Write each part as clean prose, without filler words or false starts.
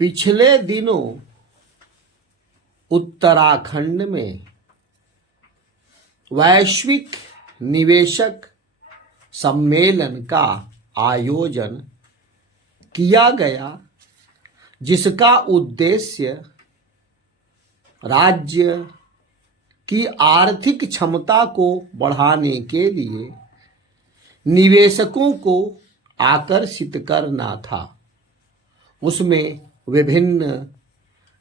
पिछले दिनों उत्तराखंड में वैश्विक निवेशक सम्मेलन का आयोजन किया गया, जिसका उद्देश्य राज्य की आर्थिक क्षमता को बढ़ाने के लिए निवेशकों को आकर्षित करना था। उसमें विभिन्न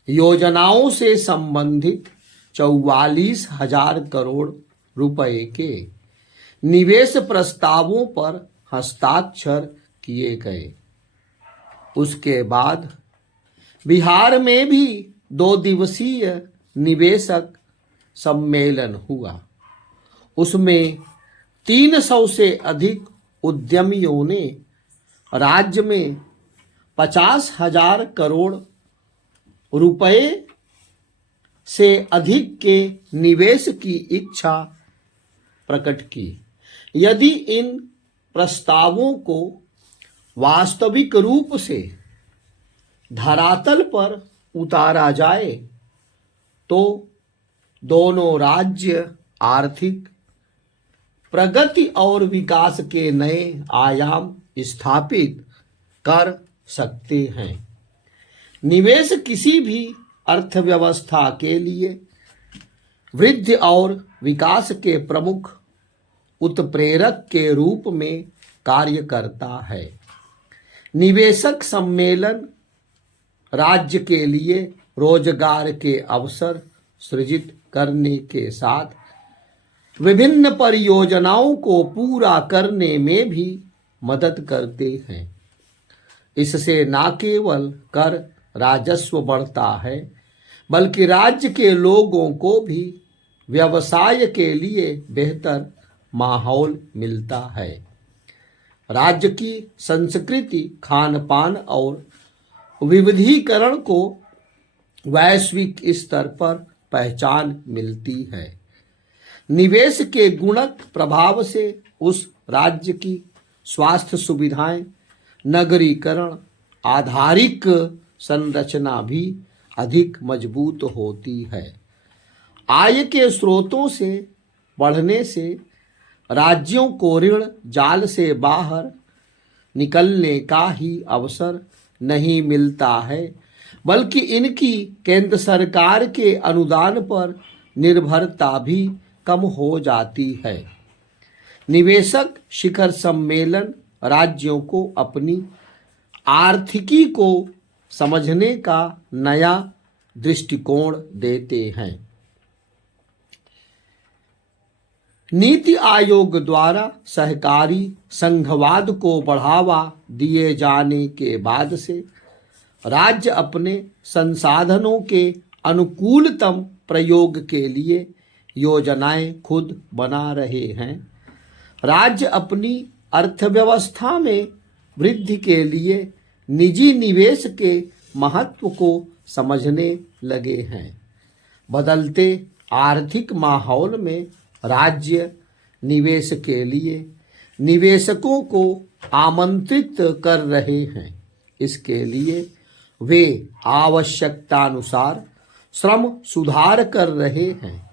योजनाओं से संबंधित 44,000 करोड़ रुपए के निवेश प्रस्तावों पर हस्ताक्षर किए गए। उसके बाद बिहार में भी 2 दिवसीय निवेशक सम्मेलन हुआ। उसमें 300 से अधिक उद्यमियों ने राज्य में 50,000 करोड़ रुपए से अधिक के निवेश की इच्छा प्रकट की। यदि इन प्रस्तावों को वास्तविक रूप से धरातल पर उतारा जाए तो दोनों राज्य आर्थिक प्रगति और विकास के नए आयाम स्थापित कर सकते हैं। निवेश किसी भी अर्थव्यवस्था के लिए वृद्धि और विकास के प्रमुख उत्प्रेरक के रूप में कार्य करता है। निवेशक सम्मेलन राज्य के लिए रोजगार के अवसर सृजित करने के साथ विभिन्न परियोजनाओं को पूरा करने में भी मदद करते हैं। इससे न केवल कर राजस्व बढ़ता है, बल्कि राज्य के लोगों को भी व्यवसाय के लिए बेहतर माहौल मिलता है। राज्य की संस्कृति, खान पान और विविधीकरण को वैश्विक स्तर पर पहचान मिलती है। निवेश के गुणक प्रभाव से उस राज्य की स्वास्थ्य सुविधाएं, नगरीकरण आधारिक संरचना भी अधिक मजबूत होती है। आय के स्रोतों से बढ़ने से राज्यों को ऋण जाल से बाहर निकलने का ही अवसर नहीं मिलता है, बल्कि इनकी केंद्र सरकार के अनुदान पर निर्भरता भी कम हो जाती है। निवेशक शिखर सम्मेलन राज्यों को अपनी आर्थिकी को समझने का नया दृष्टिकोण देते हैं। नीति आयोग द्वारा सहकारी संघवाद को बढ़ावा दिए जाने के बाद से राज्य अपने संसाधनों के अनुकूलतम प्रयोग के लिए योजनाएं खुद बना रहे हैं। राज्य अपनी अर्थव्यवस्था में वृद्धि के लिए निजी निवेश के महत्व को समझने लगे हैं। बदलते आर्थिक माहौल में राज्य निवेश के लिए निवेशकों को आमंत्रित कर रहे हैं। इसके लिए वे आवश्यकतानुसार श्रम सुधार कर रहे हैं,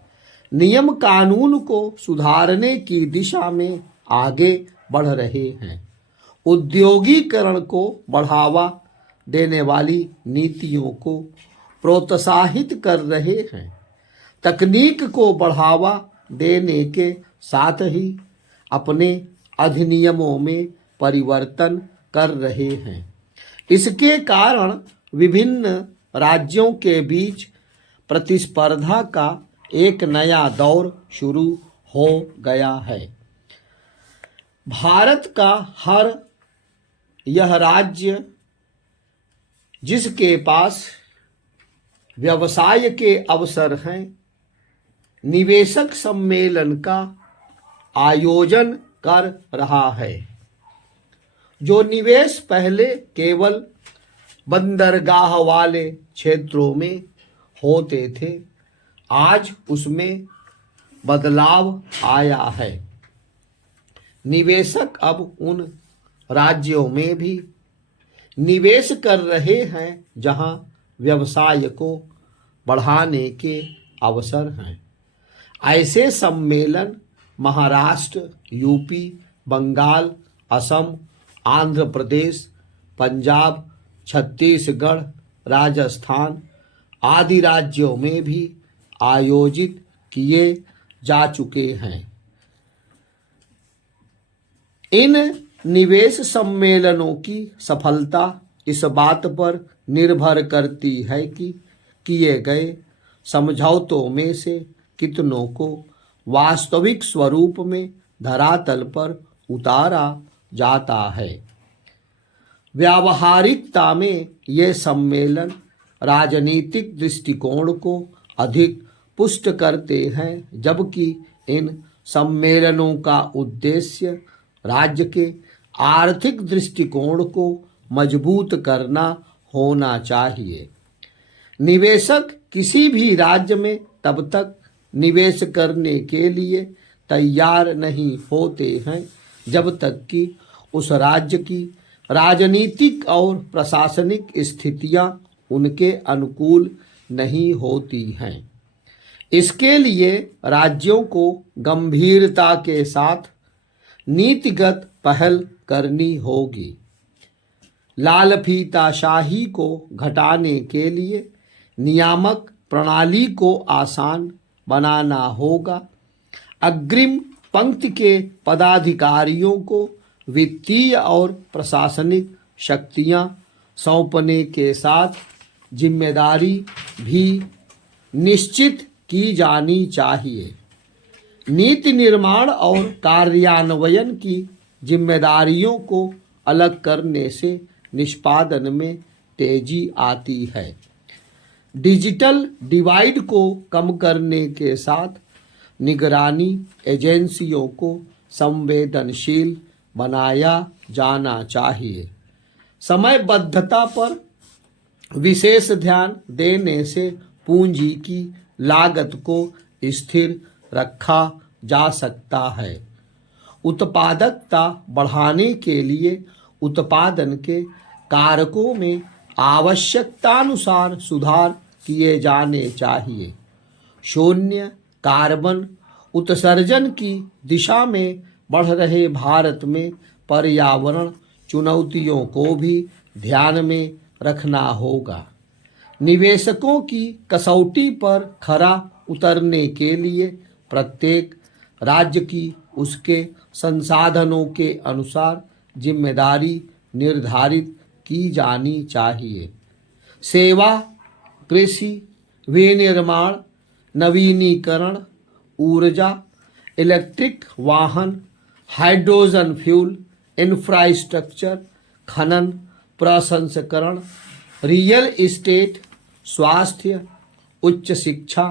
नियम कानून को सुधारने की दिशा में आगे बढ़ रहे हैं, औद्योगिकरण को बढ़ावा देने वाली नीतियों को प्रोत्साहित कर रहे हैं, तकनीक को बढ़ावा देने के साथ ही अपने अधिनियमों में परिवर्तन कर रहे हैं। इसके कारण विभिन्न राज्यों के बीच प्रतिस्पर्धा का एक नया दौर शुरू हो गया है। भारत का हर यह राज्य जिसके पास व्यवसाय के अवसर हैं, निवेशक सम्मेलन का आयोजन कर रहा है। जो निवेश पहले केवल बंदरगाह वाले क्षेत्रों में होते थे, आज उसमें बदलाव आया है। निवेशक अब उन राज्यों में भी निवेश कर रहे हैं जहां व्यवसाय को बढ़ाने के अवसर हैं। ऐसे सम्मेलन महाराष्ट्र, यूपी, बंगाल, असम, आंध्र प्रदेश, पंजाब, छत्तीसगढ़, राजस्थान आदि राज्यों में भी आयोजित किए जा चुके हैं। इन निवेश सम्मेलनों की सफलता इस बात पर निर्भर करती है कि किए गए समझौतों में से कितनों को वास्तविक स्वरूप में धरातल पर उतारा जाता है। व्यावहारिकता में ये सम्मेलन राजनीतिक दृष्टिकोण को अधिक पुष्ट करते हैं, जबकि इन सम्मेलनों का उद्देश्य राज्य के आर्थिक दृष्टिकोण को मजबूत करना होना चाहिए। निवेशक किसी भी राज्य में तब तक निवेश करने के लिए तैयार नहीं होते हैं जब तक कि उस राज्य की राजनीतिक और प्रशासनिक स्थितियां उनके अनुकूल नहीं होती हैं। इसके लिए राज्यों को गंभीरता के साथ नीतिगत पहल करनी होगी। लाल फीताशाही को घटाने के लिए नियामक प्रणाली को आसान बनाना होगा। अग्रिम पंक्ति के पदाधिकारियों को वित्तीय और प्रशासनिक शक्तियां सौंपने के साथ जिम्मेदारी भी निश्चित की जानी चाहिए। नीति निर्माण और कार्यान्वयन की जिम्मेदारियों को अलग करने से निष्पादन में तेजी आती है। डिजिटल डिवाइड को कम करने के साथ निगरानी एजेंसियों को संवेदनशील बनाया जाना चाहिए। समयबद्धता पर विशेष ध्यान देने से पूंजी की लागत को स्थिर रखा जा सकता है। उत्पादकता बढ़ाने के लिए उत्पादन के कारकों में आवश्यकतानुसार सुधार किए जाने चाहिए। शून्य कार्बन उत्सर्जन की दिशा में बढ़ रहे भारत में पर्यावरण चुनौतियों को भी ध्यान में रखना होगा। निवेशकों की कसौटी पर खरा उतरने के लिए प्रत्येक राज्य की उसके संसाधनों के अनुसार जिम्मेदारी निर्धारित की जानी चाहिए। सेवा, कृषि, विनिर्माण, नवीनीकरण, ऊर्जा, इलेक्ट्रिक वाहन, हाइड्रोजन फ्यूल, इंफ्रास्ट्रक्चर, खनन, प्रसंस्करण, रियल एस्टेट, स्वास्थ्य, उच्च शिक्षा,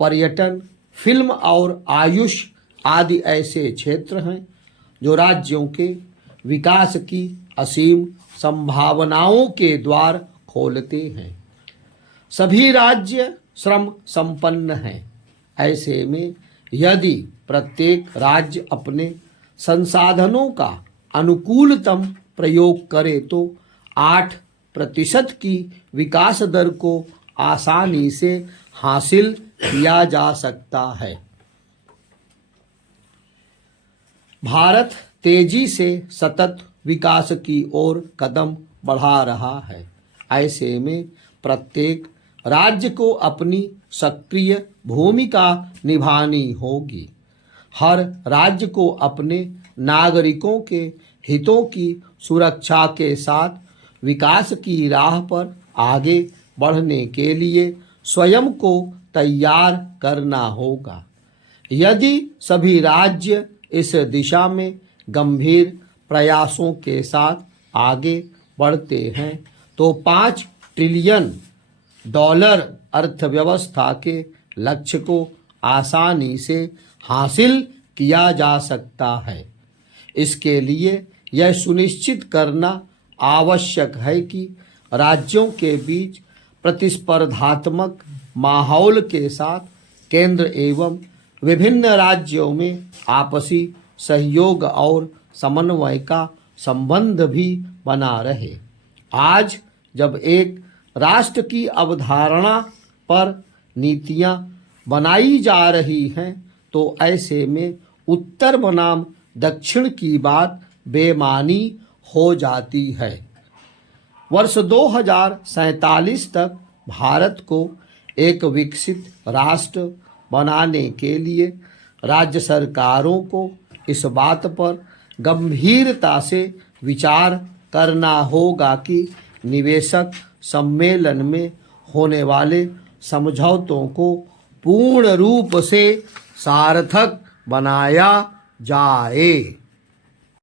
पर्यटन, फिल्म और आयुष आदि ऐसे क्षेत्र हैं जो राज्यों के विकास की असीम संभावनाओं के द्वार खोलते हैं। सभी राज्य श्रम संपन्न हैं। ऐसे में यदि प्रत्येक राज्य अपने संसाधनों का अनुकूलतम प्रयोग करे तो 8% की विकास दर को आसानी से हासिल किया जा सकता है। भारत तेजी से सतत विकास की ओर कदम बढ़ा रहा है। ऐसे में प्रत्येक राज्य को अपनी सक्रिय भूमिका निभानी होगी। हर राज्य को अपने नागरिकों के हितों की सुरक्षा के साथ विकास की राह पर आगे बढ़ने के लिए स्वयं को तैयार करना होगा। यदि सभी राज्य इस दिशा में गंभीर प्रयासों के साथ आगे बढ़ते हैं तो $5 ट्रिलियन अर्थव्यवस्था के लक्ष्य को आसानी से हासिल किया जा सकता है। इसके लिए यह सुनिश्चित करना आवश्यक है कि राज्यों के बीच प्रतिस्पर्धात्मक माहौल के साथ केंद्र एवं विभिन्न राज्यों में आपसी सहयोग और समन्वय का संबंध भी बना रहे। आज जब एक राष्ट्र की अवधारणा पर नीतियां बनाई जा रही हैं तो ऐसे में उत्तर बनाम दक्षिण की बात बेमानी हो जाती है। वर्ष 2047 तक भारत को एक विकसित राष्ट्र बनाने के लिए राज्य सरकारों को इस बात पर गंभीरता से विचार करना होगा कि निवेशक सम्मेलन में होने वाले समझौतों को पूर्ण रूप से सार्थक बनाया जाए।